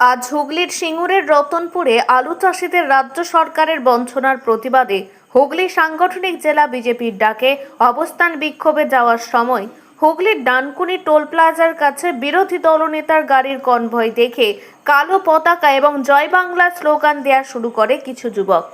আজ হুগলির সিঙ্গুরের রতনপুরে আলু চাষিদের রাজ্য সরকারের বঞ্চনার প্রতিবাদে হুগলি সাংগঠনিক জেলা বিজেপির ডাকে অবস্থান বিক্ষোভে যাওয়ার সময় হুগলির ডানকুনি টোল প্লাজার কাছে বিরোধী দলনেতার গাড়ির কনভয় দেখে কালো পতাকা এবং জয় বাংলা স্লোগান দেওয়া শুরু করে কিছু যুবক।